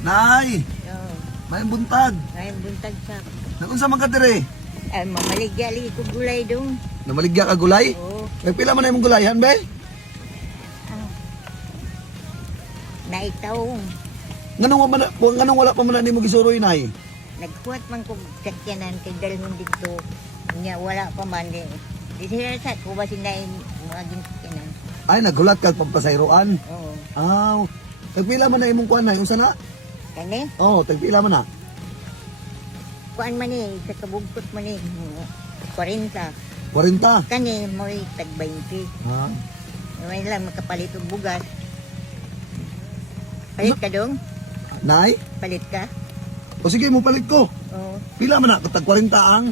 Nay, Oo. may buntag. Ay, buntag sa... Nakunsa man ka dire? Ay, mamaligya-ligi ko gulay dong. Namaligya ka gulay? Oo. Nagpila man na imong gulayan, be? Naitaw. Nganong wala pa man na nimo gisuroy, nay? Nagkuhat man ko sakyanan kay dalhon dito. Nya wala pa man din. Di sila sa ko ba sinay mga ginsakyanan. Ay, naghulat ka pagpasayroan. Oo. Aw, tagpila man na imong kuan, nay? Unsa na? Kani? Oh, tagpila man na. Kuan man ni sa kabugkot man ni 40. 40. Kani mo'y tag 20. Ha? May lang makapalit og bugas. Palit ka dong? Nay? Palit ka? O sige, mo palit ko. Oo. Pila man na katag 40 ang.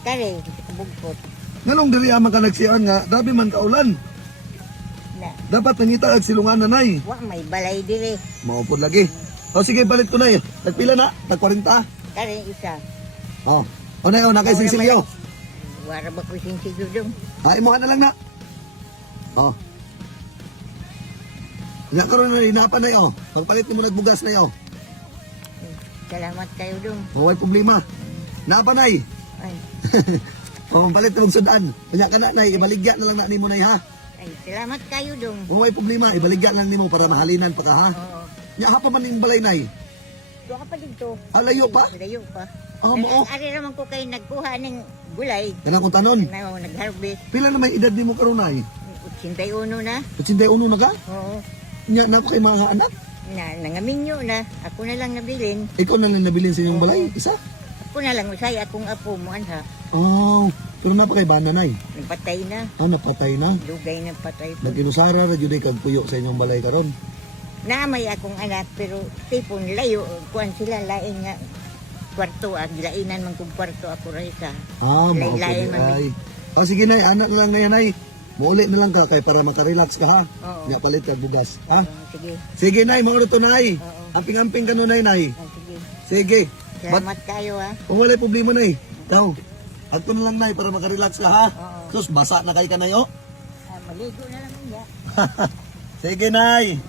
Kare sa kabugkot. Nganong diri man ka nagsian nga, dabi man kaulan. Na Dapat nangita ag silungan na, nay. wa may balay dire. Maupod lagi. O sige, palit ko, nay. Tagpila na, tag 40. Kare isa. Oh. O nay, o nakay singsilyo. Wara ba ko sinsigo dong? Ay mo na lang na. Oh. Nya karon na inapa na yo. Pagpalit mo nagbugas na yo. Salamat kayo dong. Maway problema. Napa nay. Ay, Oh, palit mo sudan. Nya kana nay, ibaligya na lang na nimo nay ha. ay salamat kayo dong. Maway problema, ibaligya lang nimo para mahalinan pa ka ha. Oo. Nya hapa man ning balay nay. Doon ka pa dito. Alayo pa. Layo pa. Ah, mo. Ari naman ko kayo nagkuha ng gulay. Kana ko tanon. Na nag-harvest. Pila na may edad nimo karon nay? 81 na. 81 na ka? Oo. Nya na kay mga anak. Nangaminyo na. Ako na lang nabilin. Ikaw na lang nabilin sa inyong balay, isa. Ako na lang usay akong apo mo anha. Oh, pero na pa kay bana nay. Napatay na. Ah, napatay na. Dugay na patay po. Nag-inusara ra jud kag puyo sa inyong balay karon. Namay akong anak pero tipon layo. Kuan sila lain nga kwarto. Gilainan man kong kwarto ako raysa. Ah, mao Lain-lain man ay. Ah, sige nay, anak na lang na yan ay. Muuli na lang ka kay para makarelax ka ha. Oo. Nya palit kag bugas, ha? Sige. Sige nay, mao na to nay. Oo. Amping-amping ka no nay nay. Sige. Sige. Salamat kayo ha. Kung wala problema nay. Daw. Adto na lang nay para makarelax ka ha. Oo. Sus, basa na kay kanayo. Maligo na lang niya. Sige nay.